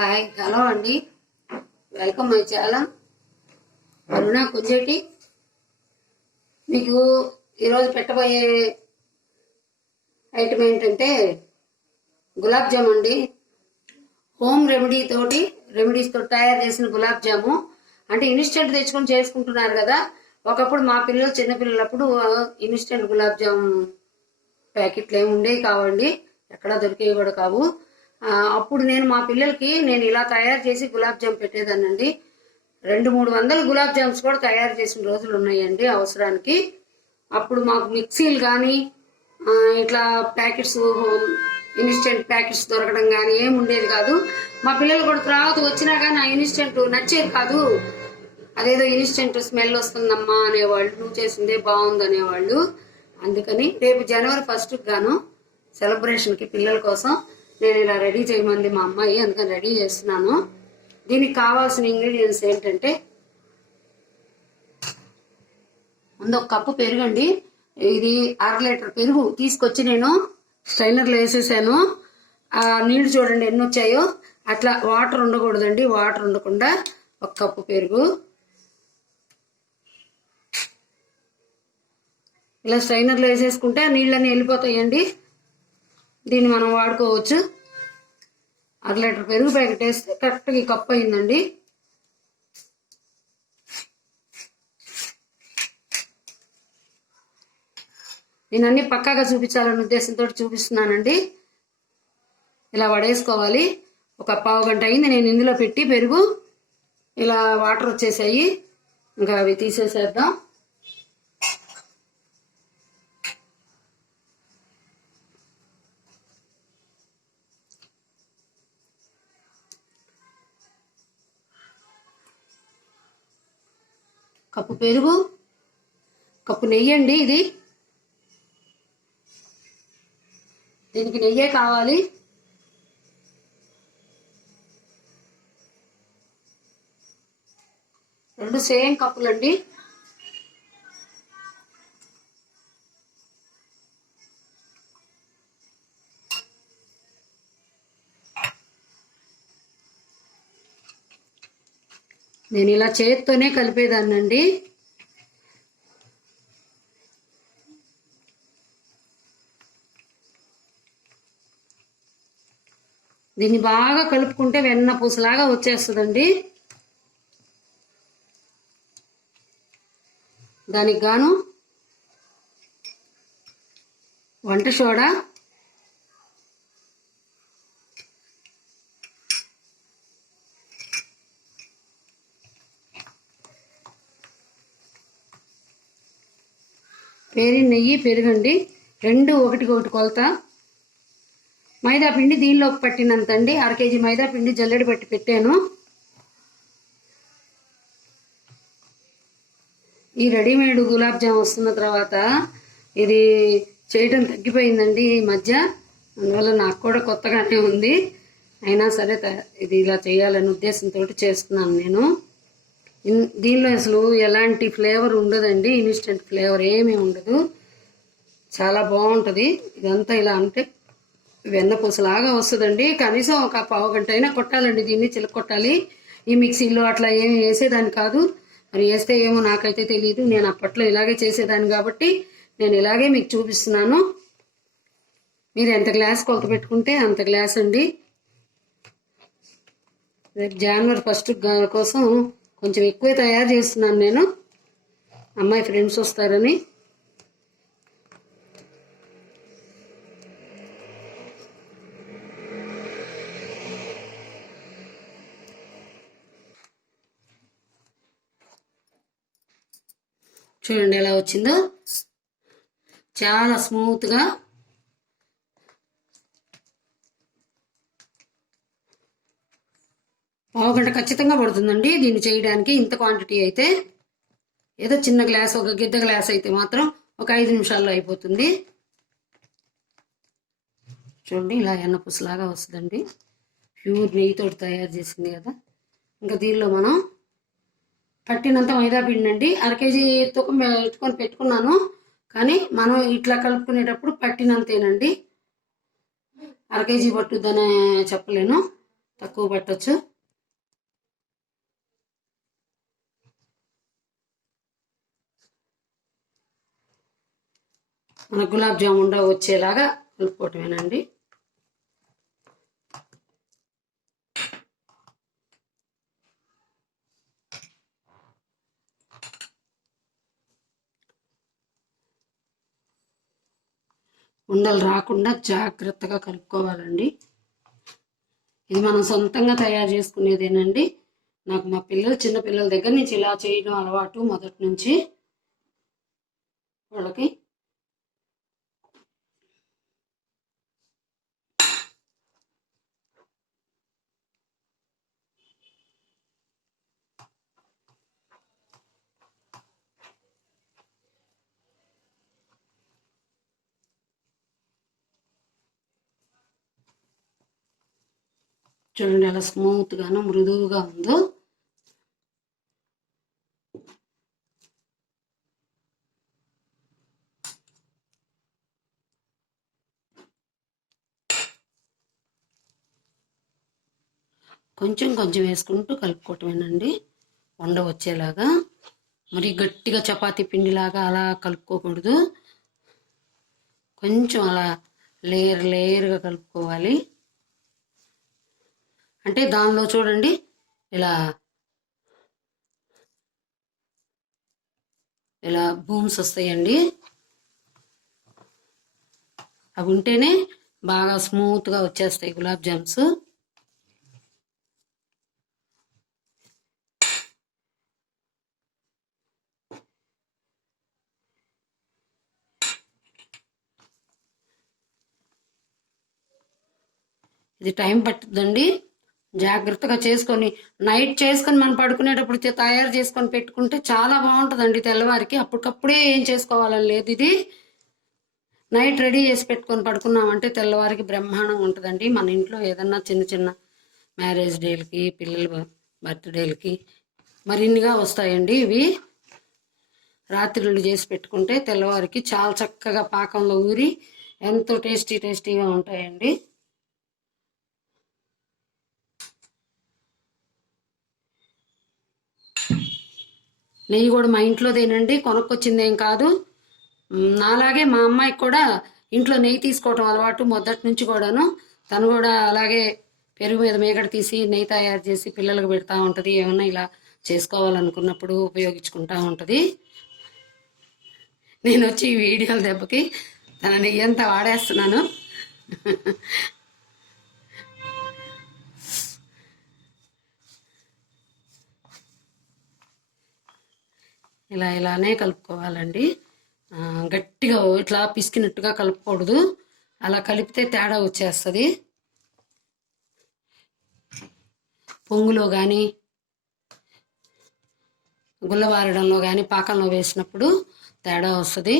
Hi hello అండి, welcome my channel అరుణ కుంజేటి. మీకు ఈరోజు పెట్టబోయే ఐటమ్ ఏంటంటే గులాబ్ జామ్ అండి. హోమ్ రెమెడీస్ తోటి తయారు చేసిన గులాబ్ జాము. అంటే ఇన్స్టెంట్ తెచ్చుకొని చేసుకుంటున్నారు కదా. ఒకప్పుడు మా పిల్లలు చిన్నపిల్లలప్పుడు ఇన్స్టెంట్ గులాబ్ జామ్ ప్యాకెట్లు ఏమి ఉండేవి కావండి, ఎక్కడా దొరికేవి కూడా కావు. అప్పుడు మా పిల్లలకి ఇలా తయారు చేసి గులాబ్ జామ్ పెట్టేదానండి. 200-300 గులాబ్ జామ్స్ కూడా తయారు చేసిన రోజులు ఉన్నాయండి అవసరానికి. అప్పుడు మాకు మిక్సీలు కానీ ఇట్లా ప్యాకెట్స్ ఇన్స్టెంట్ ప్యాకెట్స్ దొరకడం కానీ ఏమి ఉండేది కాదు. మా పిల్లలు కూడా తర్వాత వచ్చినా కానీ ఆ ఇన్స్టెంట్ నచ్చేది కాదు. అదేదో ఇన్స్టెంట్ స్మెల్ వస్తుందమ్మా అనేవాళ్ళు, నువ్వు చేసిందే బాగుంది అనేవాళ్ళు. అందుకని రేపు జనవరి 1st గాను సెలబ్రేషన్కి పిల్లల కోసం నేను ఇలా రెడీ చేయమంది మా అమ్మాయి, అందుకని రెడీ చేస్తున్నాను. దీనికి కావాల్సిన ఇంగ్రీడియంట్స్ ఏంటంటే ముందు 1 కప్పు పెరుగండి. ఇది 1/2 లీటర్ పెరుగు తీసుకొచ్చి నేను స్ట్రైనర్లో వేసేసాను. ఆ నీళ్లు చూడండి ఎన్ని వచ్చాయో. అట్లా వాటర్ ఉండకూడదండి, వాటర్ ఉండకుండా 1 కప్పు పెరుగు ఇలా స్ట్రైనర్లో వేసేసుకుంటే ఆ నీళ్ళన్నీ వెళ్ళిపోతాయండి. దీన్ని మనం వాడుకోవచ్చు. 1/2 లీటర్ పెరుగు ప్యాకెట్ వేస్తే కరెక్ట్గా ఈ కప్పు అయిందండి. నేను అన్ని పక్కాగా చూపించాలనే ఉద్దేశంతో చూపిస్తున్నానండి. ఇలా వడేసుకోవాలి. ఒక పావు గంట అయింది నేను ఇందులో పెట్టి పెరుగు. ఇలా వాటర్ వచ్చేసాయి, ఇంకా అవి తీసేసేద్దాం. కప్పు పెరుగు, కప్పు నెయ్యి అండి. దీనికి నెయ్యే కావాలి. రెండు సేమ్ కప్పులండి. నేను ఇలా చేత్తోనే కలిపేదాన్నండి. దీన్ని బాగా కలుపుకుంటే వెన్న పూసలాగా వచ్చేస్తుందండి. దానికి గాను వంట సోడా, పేరి నెయ్యి, పెరుగండి. 2 1:1 కొలత. మైదా పిండి దీనిలోకి పట్టినంత అండి. 1/2 కేజీ మైదా పిండి జల్లెడ పట్టి పెట్టాను. ఈ రెడీమేడ్ గులాబ్ జామ్ వస్తున్న తర్వాత ఇది చేయటం తగ్గిపోయిందండి ఈ మధ్య. అందువల్ల నాకు కూడా కొత్తగానే ఉంది. అయినా సరే ఇది ఇలా చేయాలనే ఉద్దేశంతో చేస్తున్నాను నేను. దీనిలో అసలు ఎలాంటి ఫ్లేవర్ ఉండదండి, ఇన్స్టెంట్ ఫ్లేవర్ ఏమీ ఉండదు. చాలా బాగుంటుంది. ఇదంతా ఇలా అంటే వెన్నపూసలాగా వస్తుందండి. కనీసం ఒక పావు గంట అయినా కొట్టాలండి, దీన్ని చిలకొట్టాలి. ఈ మిక్సీలో అట్లా ఏమి వేసేదాన్ని కాదు. మరి వేస్తే ఏమో నాకైతే తెలియదు. నేను అప్పట్లో ఇలాగే చేసేదాన్ని కాబట్టి నేను ఇలాగే మీకు చూపిస్తున్నాను. మీరు ఎంత గ్లాస్ కొలత పెట్టుకుంటే అంత గ్లాస్ అండి. రేపు జనవరి 1 కోసం కొంచెం ఎక్కువే తయారు చేస్తున్నాను నేను, అమ్మాయి ఫ్రెండ్స్ వస్తారని. చూడండి ఎలా వచ్చిందో, చాలా స్మూత్గా. పావు గంట ఖచ్చితంగా పడుతుందండి దీన్ని చేయడానికి. ఇంత క్వాంటిటీ అయితే, ఏదో చిన్న గ్లాస్, ఒక గిద్ద గ్లాస్ అయితే మాత్రం ఒక 5 నిమిషాల్లో అయిపోతుంది. చూడండి ఇలా ఎన్నపూసలాగా వస్తుందండి. ప్యూర్ నెయ్యితో తయారు చేసింది కదా. ఇంకా దీనిలో మనం పట్టినంత మైదా పిండి అండి. 1/2 కేజీ తూకం పెట్టుకున్నాను, కానీ మనం ఇట్లా కలుపుకునేటప్పుడు పట్టినంతేనండి. 1/2 కేజీ పట్టుద్దనే చెప్పలేను. తక్కువ పట్టొచ్చు. మన గులాబ్ జామున్ వచ్చేలాగా కలుపుకోవటమేనండి. ఉండలు రాకుండా జాగ్రత్తగా కలుపుకోవాలండి. ఇది మనం సొంతంగా తయారు చేసుకునేదేనండి. నాకు మా చిన్న పిల్లల దగ్గర నుంచి ఇలా చేయడం అలవాటు మొదటి నుంచి. వాళ్ళకి చూడండి ఎలా స్మూత్గాను మృదువుగా ఉందో. కొంచెం కొంచెం వేసుకుంటూ కలుపుకోవటమేనండి వచ్చేలాగా. మరి గట్టిగా చపాతీ పిండిలాగా అలా కలుపుకోకూడదు. కొంచెం అలా లేయర్గా కలుపుకోవాలి. అంటే దానిలో చూడండి ఇలా ఇలా బూమ్స్ వస్తాయండి. అవి ఉంటేనే బాగా స్మూత్గా వచ్చేస్తాయి గులాబ్ జామ్స్. ఇది టైం పట్టుద్దండి. జాగ్రత్తగా చేసుకొని నైట్ చేసుకొని మనం పడుకునేటప్పుడు తయారు చేసుకొని పెట్టుకుంటే చాలా బాగుంటుందండి. తెల్లవారికి అప్పటికప్పుడే ఏం చేసుకోవాలని లేదు. ఇది నైట్ రెడీ చేసి పెట్టుకొని పడుకున్నామంటే తెల్లవారికి బ్రహ్మాండంగా ఉంటుందండి. మన ఇంట్లో ఏదన్నా చిన్న చిన్న మ్యారేజ్ డేలకి, పిల్లల బర్త్డేలకి మరిన్నిగా వస్తాయండి. ఇవి రాత్రులు చేసి పెట్టుకుంటే తెల్లవారికి చాలా చక్కగా పాకంలో ఊరి ఎంతో టేస్టీగా ఉంటాయండి. నెయ్యి కూడా మా ఇంట్లోదేనండి, కొనుక్కొచ్చిందేం కాదు. నాలాగే మా అమ్మాయికి కూడా ఇంట్లో నెయ్యి తీసుకోవటం అలవాటు మొదటి నుంచి కూడాను. తను కూడా అలాగే పెరుగు మీద మేకడ తీసి నెయ్యి తయారు చేసి పిల్లలకు పెడతా ఉంటుంది. ఏమన్నా ఇలా చేసుకోవాలనుకున్నప్పుడు ఉపయోగించుకుంటా ఉంటుంది. నేను వచ్చి ఈ వీడియోల దెబ్బకి తన నెయ్యి అంతా వాడేస్తున్నాను. ఇలానే కలుపుకోవాలండి. గట్టిగా ఇట్లా పిసికినట్టుగా కలుపుకూడదు. అలా కలిపితే తేడా వచ్చేస్తుంది. పొంగులో కానీ గుల్లవారడంలో కానీ పాకంలో వేసినప్పుడు తేడా వస్తుంది.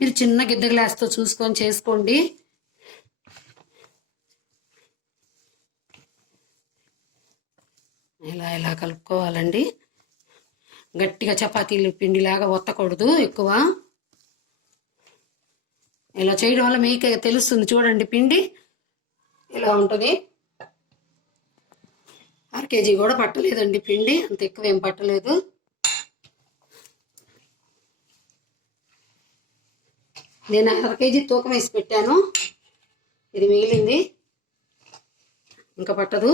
మీరు చిన్న గిద్ద గ్లాస్తో చూసుకొని చేసుకోండి. ఇలా కలుపుకోవాలండి. గట్టిగా చపాతీలు పిండిలాగా ఒత్తకూడదు ఎక్కువ. ఇలా చేయడం వల్ల మీకే తెలుస్తుంది. చూడండి పిండి ఇలా ఉంటుంది. 1/2 కేజీ కూడా పట్టలేదండి పిండి, అంత ఎక్కువ ఏం పట్టలేదు. నేను 1/2 కేజీ తూకం వేసి పెట్టాను. ఇది మిగిలింది, ఇంకా పట్టదు.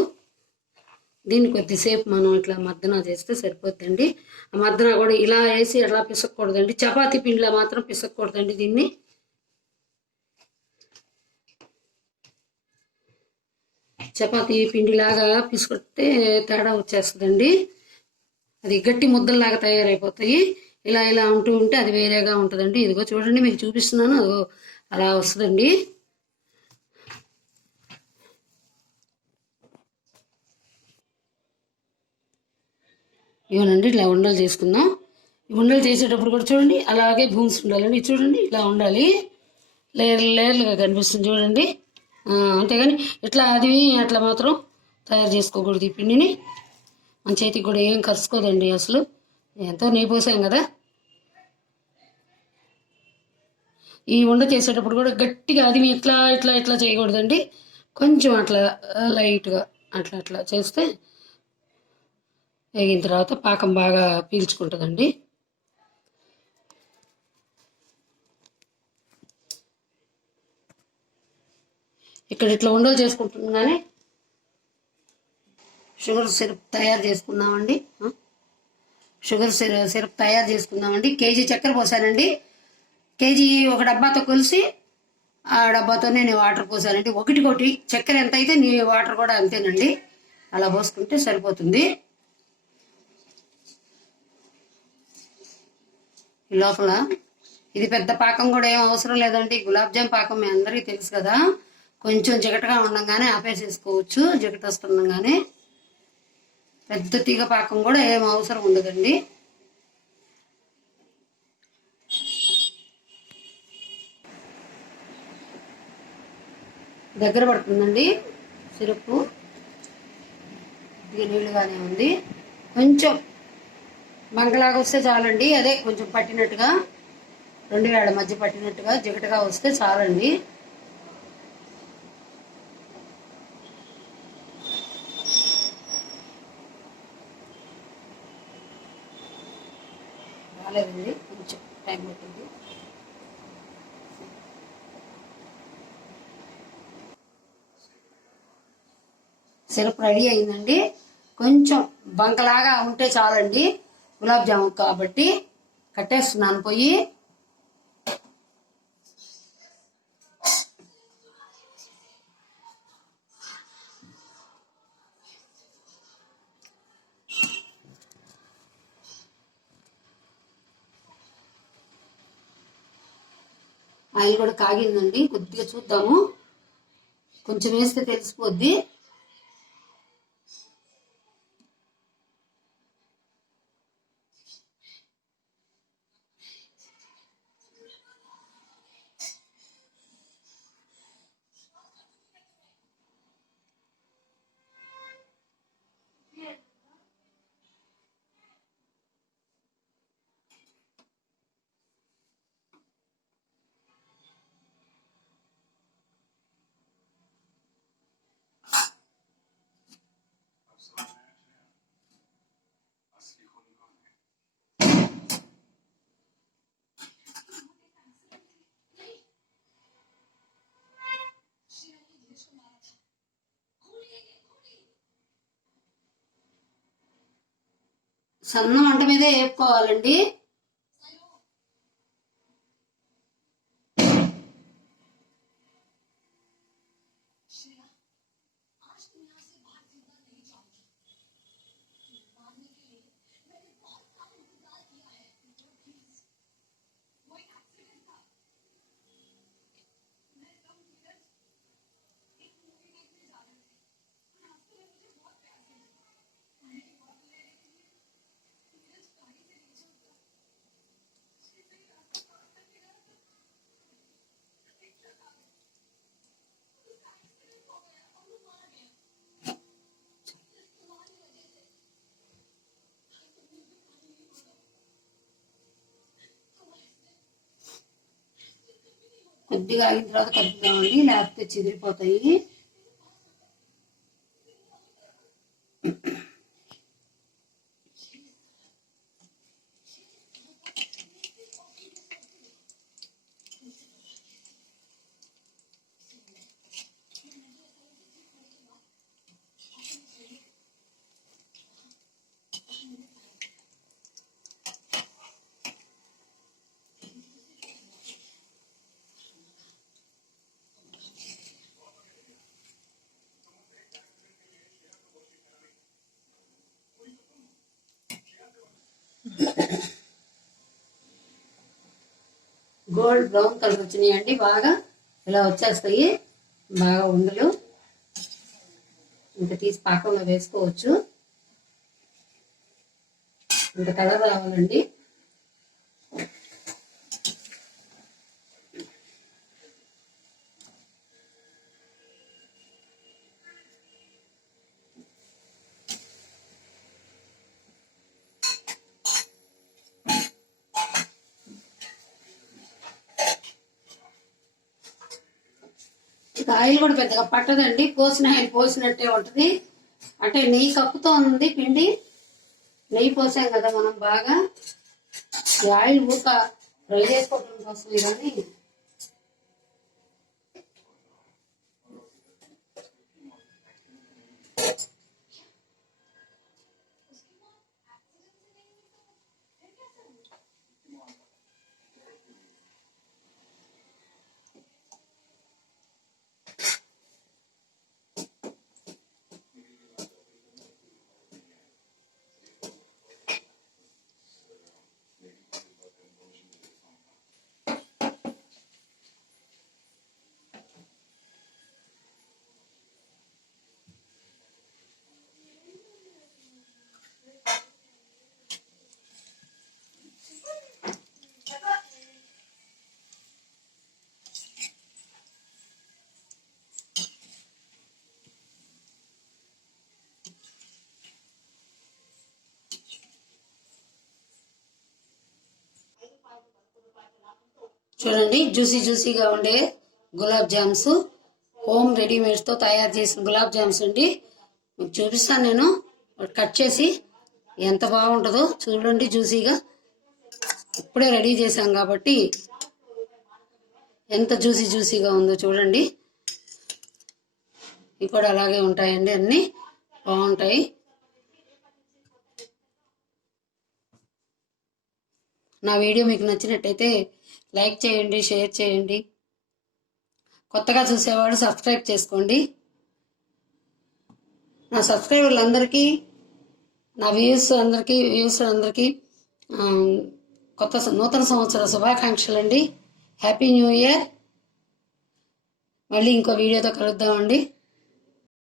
దీన్ని కొద్దిసేపు మనం ఇట్లా మర్దన చేస్తే సరిపోద్దండి. ఆ మర్దన కూడా ఇలా వేసి అట్లా పిసక్కూడదండి. చపాతీ పిండిలో మాత్రం పిసక్కూడదండి. దీన్ని చపాతీ పిండిలాగా పిసుకొస్తే తేడా వచ్చేస్తుందండి. అది గట్టి ముద్దల్లాగా తయారైపోతాయి. ఇలా ఉంటూ ఉంటే అది వేరేగా ఉంటుందండి. ఇదిగో చూడండి, మీకు చూపిస్తున్నాను. అదిగో అలా వస్తుందండి. ఇవనండి ఇట్లా ఉండలు చేసుకుందాం. ఈ ఉండలు చేసేటప్పుడు కూడా చూడండి అలాగే బూమ్స్ ఉండాలండి. చూడండి ఇలా ఉండాలి, లేయర్లుగా కనిపిస్తుంది చూడండి. అంతేగాని ఇట్లా అది అట్లా మాత్రం తయారు చేసుకోకూడదు. ఈ పిండిని మన చేతికి కూడా ఏం కలుసుకోదండి. అసలు ఎంతో నెయ్యి పోసాం కదా. ఈ ఉండ చేసేటప్పుడు కూడా గట్టిగా అది ఇట్లా చేయకూడదండి. కొంచెం అట్లా లైట్గా అట్లా అట్లా చేస్తే వేగిన తర్వాత పాకం బాగా పీల్చుకుంటుందండి. ఇక్కడ ఇట్లా ఉండలు చేసుకుంటున్నానే షుగర్ సిరప్ తయారు చేసుకుందామండి. షుగర్ సిరప్ తయారు చేసుకుందామండి. కేజీ చక్కెర పోసానండి. కేజీ ఒక డబ్బాతో కలిసి ఆ డబ్బాతోనే నేను వాటర్ పోసానండి. ఒకటి చక్కెర ఎంత అయితే నీ వాటర్ కూడా అంతేనండి. అలా పోసుకుంటే సరిపోతుంది. ఈ లోపల ఇది పెద్ద పాకం కూడా ఏం అవసరం లేదండి. గులాబ్ జామ్ పాకం మీ అందరికీ తెలుసు కదా. కొంచెం జిగటగా ఉండగానే ఆపేసేసుకోవచ్చు. జిగట వస్తుండగానే పెద్ద తీగ పాకం కూడా ఏం అవసరం ఉండదండి. దగ్గర పడుతుందండి సిరప్. ఇది నీళ్ళుగానే ఉంది. కొంచెం బంకలాగా వస్తే చాలండి. అదే కొంచెం పట్టినట్టుగా, రెండు వేళ్ల మధ్య పట్టినట్టుగా జిగటగా వస్తే చాలండి. రాలేదండి, కొంచెం టైం పట్టింది. సిరప్ రెడీ అయిందండి. కొంచెం బంకలాగా ఉంటే చాలండి గులాబ్ జాము కాబట్టి. కట్టేస్తున్నాను పొయ్యి. ఆయిల్ కూడా కాగిందండి. కొద్దిగా చూద్దాము. కొంచెం వేస్తే తెలిసిపోద్ది. సన్నం వంట మీదే వేపుకోవాలండి. కొద్దిగా అయిన తర్వాత కలుపుదామండి, లేకపోతే చిదిరిపోతాయి. గోల్డ్ బ్రౌన్ కలర్ వచ్చినాయండి. బాగా ఇలా వచ్చేస్తాయి బాగా ఉండలు. ఇంకా తీసి పాకంలో వేసుకోవచ్చు. ఇంత కలర్ రావాలండి. మీకు ఆయిల్ కూడా పెద్దగా పట్టదండి, పోసిన ఆయిల్ పోసినట్టే ఉంటుంది. అంటే నెయ్యి కప్పుతో ఉంది పిండి, నెయ్యి పోసాం కదా మనం బాగా. ఈ ఆయిల్ ఊక ఫ్రై చేసుకోవడం కోసం కానీ చూడండి, జ్యూసీగా ఉండే గులాబ్ జామ్స్, హోమ్ రెడీమేడ్స్తో తయారు చేసిన గులాబ్ జామ్స్ అండి. మీకు చూపిస్తాను నేను కట్ చేసి, ఎంత బాగుంటుందో చూడండి. జ్యూసీగా ఇప్పుడే రెడీ చేశాం కాబట్టి ఎంత జ్యూసీగా ఉందో చూడండి. ఇవి కూడా అలాగే ఉంటాయండి, అన్నీ బాగుంటాయి. నా వీడియో మీకు నచ్చినట్టయితే లైక్ చేయండి, షేర్ చేయండి. కొత్తగా చూసేవాడు సబ్స్క్రైబ్ చేసుకోండి. నా సబ్స్క్రైబర్లందరికీ, నా వ్యూస్ అందరికీ నూతన సంవత్సర శుభాకాంక్షలు అండి. Happy new year. మళ్ళీ ఇంకో వీడియోతో కలుద్దామండి.